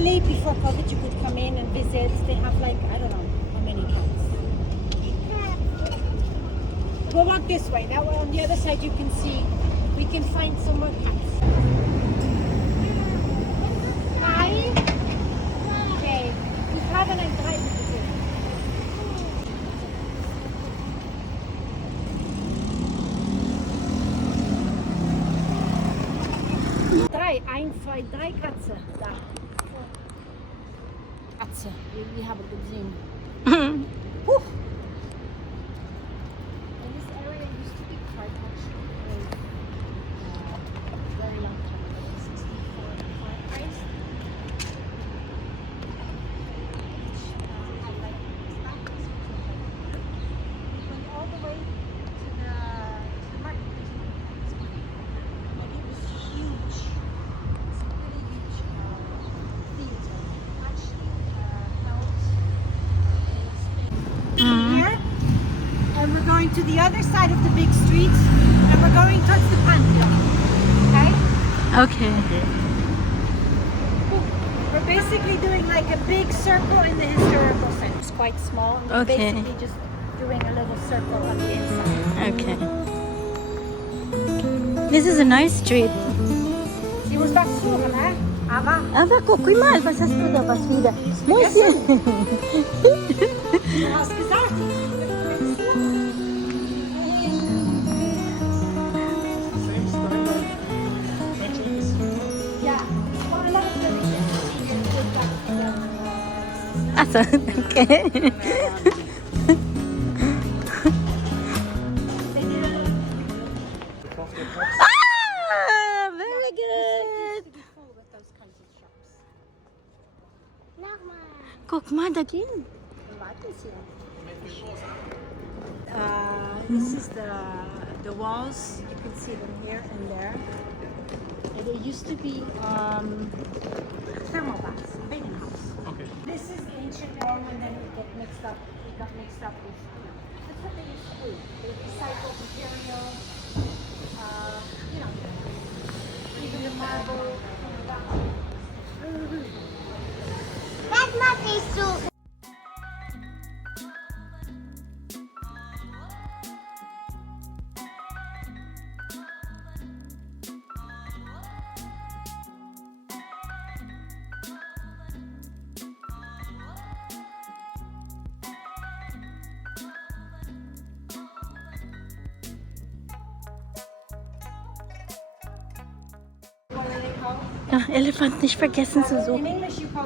normally before COVID you could come in and visit. They have like, I don't know how many cats. We'll walk this way. That way on the other side you can see, we can find some more cats. Hi. Okay. We have an entire drei Katze. Da. Katze. We have a good zoom. Whew. And this area used to be quite actually. Very long time ago. 64 fireplace. Went all the way to the market. And it was huge. It's a really huge theater. Actually held here. And we're going to the other side of the big street. And we're going towards the Pantheon. Okay? Okay. We're basically doing like a big circle in the historical center. It's quite small. And we're Okay. basically just doing a little circle on the inside. Okay. This is a nice street. Sie muss was suchen, ne? Aber Aber guck mal, was hast du da was wieder? Mäuschen. du hast gesagt, ja. Oh, I love it. Achso, okay. Ah, very good. Guck mal, da gehen. This is the walls. You can see them here and there. And it used to be thermal baths, bathing house. Okay. This is ancient Rome, and then it got mixed up. It got mixed up with. That's what they used to do. They recycled materials. You know, even the marble. That's not this soup. What are they called? Ja, Elefant nicht vergessen zu In suchen. English, you call.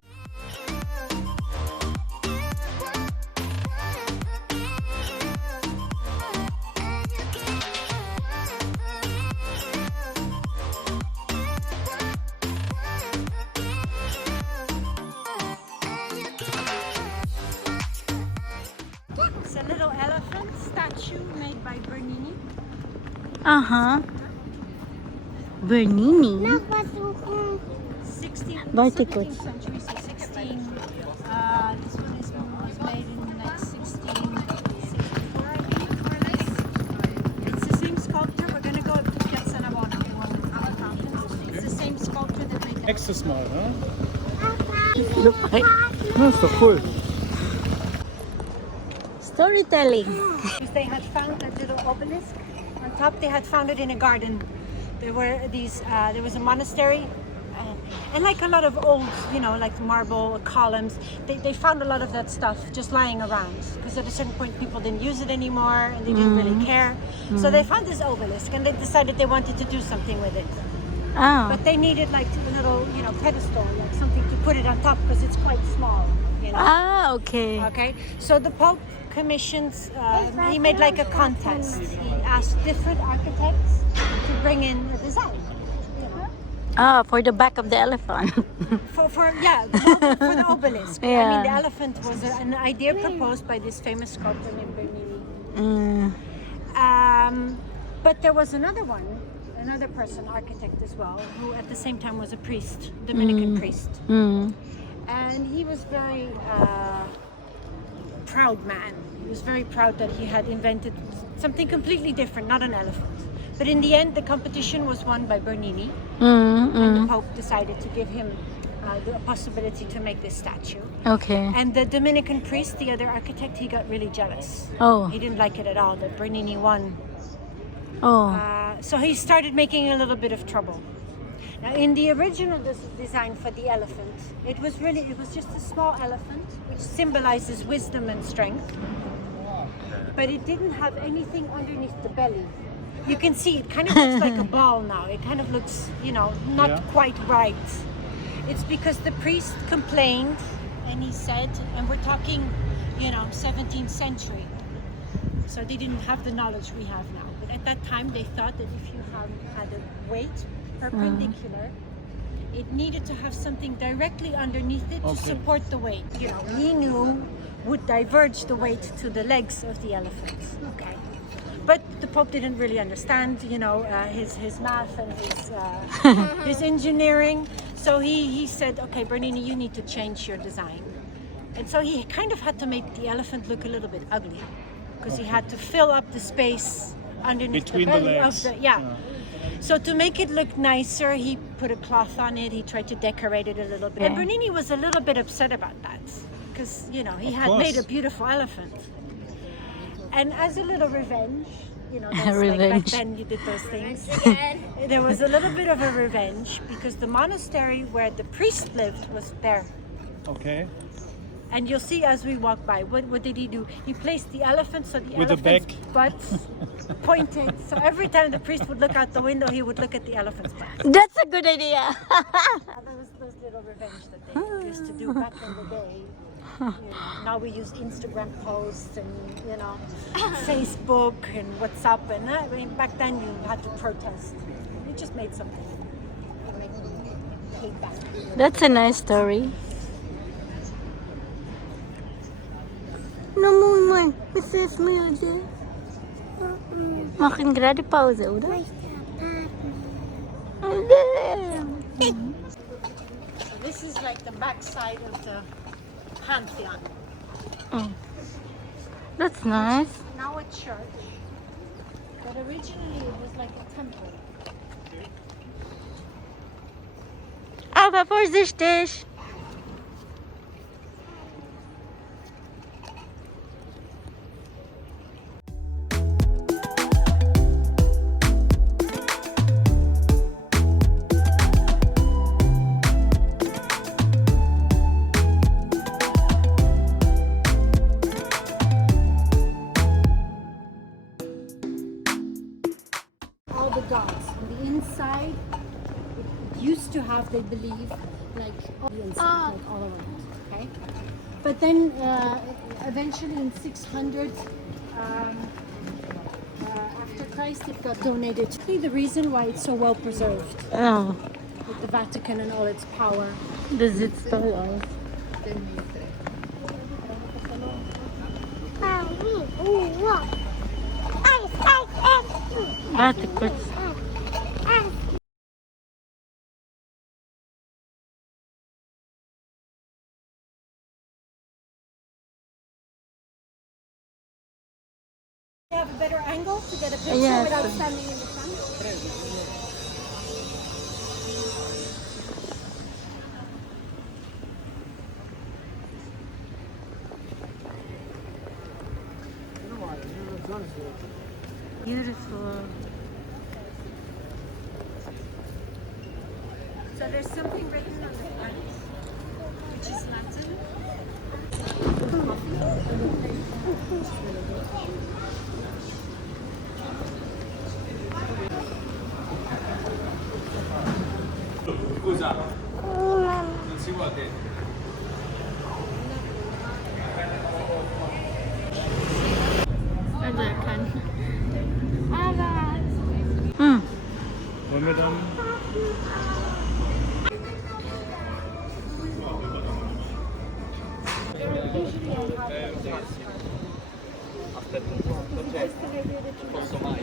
It's a little elephant statue made by Bernini. Aha. Bernini. Noch was suchen. 16th, Warte 17th kurz. century, so 16. This one was made in like 1664, I think, more or less. It's the same sculptor. We're gonna go to Piazza Navona in one of our fountains. It's the same sculptor that made that. Nächstes Mal, ne? Super. ist doch cool. Storytelling. They had found a little obelisk on top. They had found it in a garden. There were these. There was a monastery. And like a lot of old, you know, like marble columns, they found a lot of that stuff just lying around because at a certain point people didn't use it anymore and they didn't really care. So they found this obelisk and they decided they wanted to do something with it. Oh. But they needed like a little, you know, pedestal, like something to put it on top because it's quite small, you know. Ah, okay. Okay, so the Pope commissions, he made like a contest. He asked different architects to bring in a design. Ah, for the back of the elephant. For the obelisk. I Yeah. mean, the elephant was an idea proposed by this famous sculptor named Bernini. But there was another person, architect as well, who at the same time was a priest, Dominican priest. And he was very proud man. He was very proud that he had invented something completely different, not an elephant. But in the end, the competition was won by Bernini, and the Pope decided to give him the possibility to make this statue. Okay. And the Dominican priest, the other architect, he got really jealous. Oh. He didn't like it at all that Bernini won. Oh. So he started making a little bit of trouble. Now, in the original design for the elephant, it was just a small elephant, which symbolizes wisdom and strength. But it didn't have anything underneath the belly. You can see it kind of looks like a ball now. It kind of looks, not quite right. It's because the priest complained, and he said, and we're talking, 17th century. So they didn't have the knowledge we have now. But at that time, they thought that if you had a weight perpendicular, it needed to have something directly underneath it to support the weight. He knew would diverge the weight to the legs of the elephant. Okay. But the Pope didn't really understand, his math and his engineering. So he said, okay, Bernini, you need to change your design. And so he kind of had to make the elephant look a little bit ugly, because he had to fill up the space underneath between the belly the legs. of the So to make it look nicer, he put a cloth on it. He tried to decorate it a little bit. And Bernini was a little bit upset about that, because he had made a beautiful elephant. And as a little revenge, that's like back then you did those things. There was a little bit of a revenge, because the monastery where the priest lived was there. Okay. And you'll see as we walk by, what did he do? He placed the elephant so the With the elephant's back. butt pointed. So every time the priest would look out the window, he would look at the elephant's butt. That's a good idea. That was those little revenge that they used to do back in the day. Now we use Instagram posts and Facebook and WhatsApp, and back then you had to protest. You just made something. Paid back. That's a nice story. No more, Mrs. Milde. Makin gerade Pause, oder? So this is like the back side of the Pantheon. Oh, that's nice. Now a church, but originally it was like a temple. Aber vorsichtig. All the gods on the inside, it used to have, they believe, like the inside, like all around. Okay, but then eventually in 600 after Christ, it got donated. The reason why it's so well preserved, Oh, with the Vatican and all its power. das sieht toll aus. Warte kurz. You have a better angle to get a picture Yes. without standing in the sun. Beautiful. So there's something written on the front, which is Latin. Scusa, non si vuole dentro. Wollen wir dann? Posso mai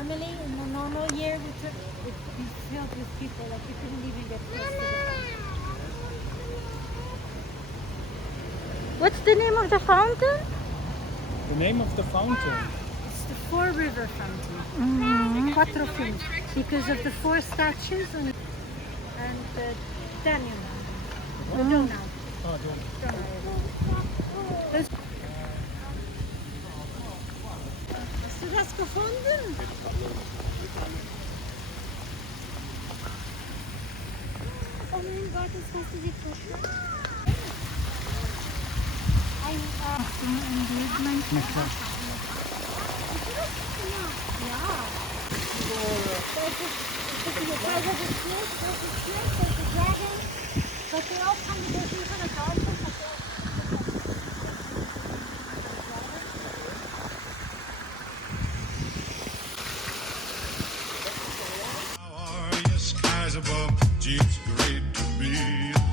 Normally, in a normal year, it would be filled with people. Like you couldn't even get close to it. What's the name of the fountain? The name of the fountain. It's the Four River Fountain. Quattro Fiumi. Because of the four statues and the Pantheon. The dome now. Oh, don't. Hast du das gefunden? Oh mein Gott, das hast du sie verschluckt. Engagement. But they all come to this kind of dolphin. How are you, skies above? Gee, it's great to be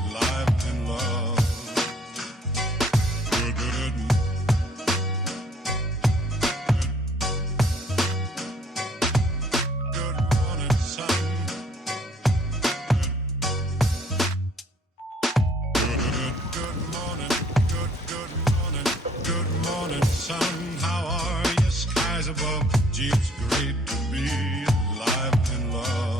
alive and love. Good. Good morning, sun. Good morning, good morning, sun. How are you, skies above? Gee, it's great to be alive and love.